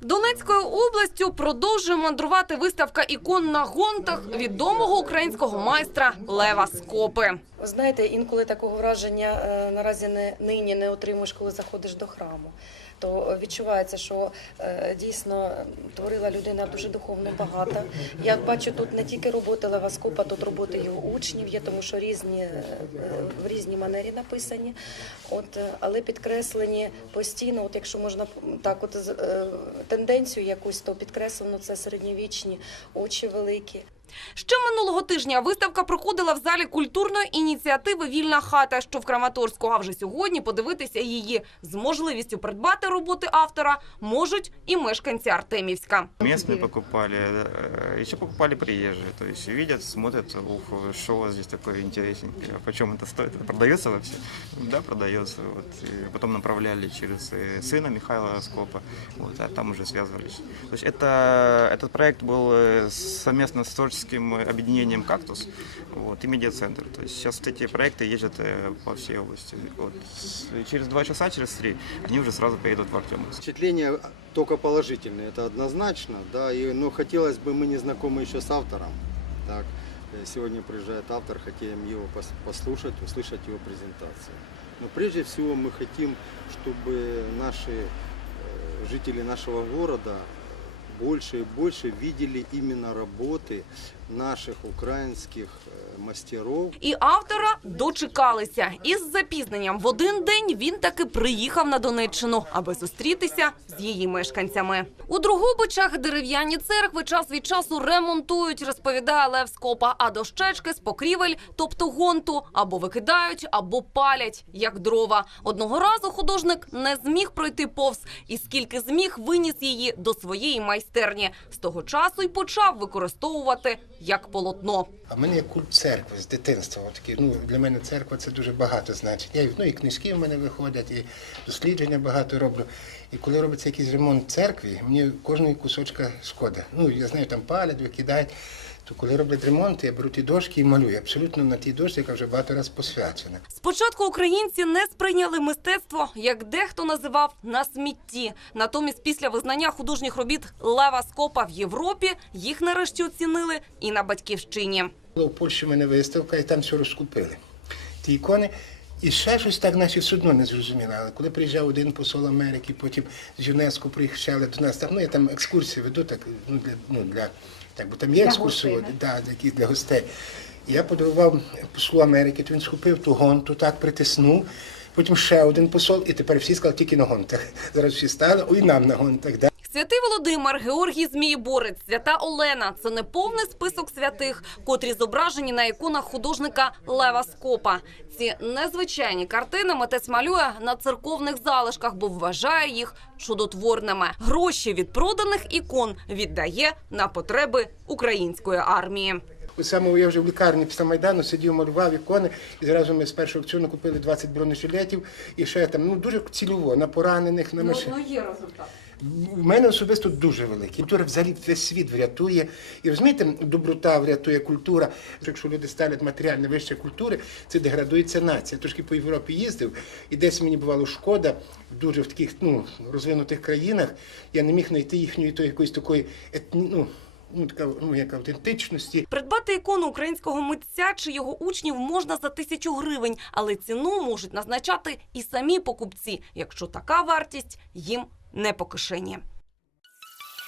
Донецькою областю продовжує мандрувати виставка ікон на гонтах відомого українського майстра Лева Скопи. Знаєте, інколи такого враження е, наразі не нині не отримуєш, коли заходиш до храму. То відчувається, що е, дійсно творила людина дуже духовно багата. Я бачу тут не тільки роботи Леваскопа, тут роботи його учнів є, тому що різні е, в різній манері написані. От, е, але підкреслені постійно, от якщо можна так, от тенденцію якусь, то підкреслено це середньовічні очі великі. Ще минулого тижня виставка проходила в залі культурної ініціативи Вільна хата, що в Краматорську. А вже сьогодні подивитися її з можливістю придбати роботи автора можуть і мешканці Артемівська. Местные покупали, э, еще покупали приезжие, то есть видят, смотрят, ух, что у вас здесь такое интересненькое, а почем это стоит, это продается вообще? Да, продается, вот, и потом направляли через э, сына Михаила Скопа, вот, а там уже связывались. То есть это, этот проект был э, совместно с творческим объединением «Кактус» вот, и медиацентр. То есть сейчас вот эти проекты ездят э, по всей области. Вот, через два часа, через три, они уже сразу поедут в Артемовск. Впечатления только положительные, это однозначно, да, и, но хотелось бы, мы не знакомы еще с автором, так, э, сегодня приезжает автор, хотим его пос- послушать, услышать его презентацию. Но прежде всего мы хотим, чтобы наши э, жители нашего города больше и больше видели именно работы наших украинских э, мастеров, І автора дочекалися. Із запізненням в один день він таки приїхав на Донеччину, аби зустрітися з її мешканцями. У Другобичах дерев'яні церкви час від часу ремонтують, розповідає Лев Скопа. А дощечки з покрівель, тобто гонту, або викидають, або палять, як дрова. Одного разу художник не зміг пройти повз, і скільки зміг виніс її до своєї майстерні. З того часу й почав використовувати як полотно. А в мене є культ церкви з дитинства. Такі, ну, для мене церква це дуже багато значить. Я, ну, і книжки в мене виходять, і дослідження багато роблю. І коли робиться якийсь ремонт церкви, мені кожної кусочка шкода. Ну, я знаю, там палять, викидають. То коли роблять ремонт, я беру ті дошки і малюю. Абсолютно на тій дошці, яка вже багато разів посвячена. Спочатку українці не сприйняли мистецтво, як дехто називав на смітті. Натомість, після визнання художніх робіт Лева Скопа в Європі, їх нарешті оцінили і на батьківщині. Була в Польщі в мене виставка, і там все розкупили. Ті ікони. І ще щось так, наче все одно не зрозуміло. Але коли приїжджав один посол Америки, потім з ЮНЕСКО приїхали до нас, так, ну я там екскурсії веду, так, ну, для, ну, для, так, бо там є екскурсоводи, да, які для гостей. І я подарував послу Америки, то він схопив ту гонту, так притиснув. Потім ще один посол, і тепер всі сказали тільки на гонтах. Зараз всі стали, ой, нам на гонтах. Да. Святий Володимир, Георгій Змієборець, свята Олена це не повний список святих, котрі зображені на іконах художника Лева Скопа. Ці незвичайні картини митець малює на церковних залишках, бо вважає їх чудотворними. Гроші від проданих ікон віддає на потреби української армії. Ось саме я вже в лікарні після Майдану сидів, малював ікони, і зразу ми з першого аукціону купили 20 бронежилетів, і ще там, ну дуже цільово, на поранених, на машин. є результат. У мене особисто дуже великий. Культура взагалі весь світ врятує. І розумієте, доброта врятує культура. Якщо люди ставлять матеріальне вище культури, це деградується нація. Трошки по Європі їздив, і десь мені бувало шкода, дуже в таких ну, розвинутих країнах. Я не міг знайти їхньої то, якоїсь такої етні, ну, ну, така, ну, як автентичності. Придбати ікону українського митця чи його учнів можна за тисячу гривень, але ціну можуть назначати і самі покупці, якщо така вартість їм не по кишені.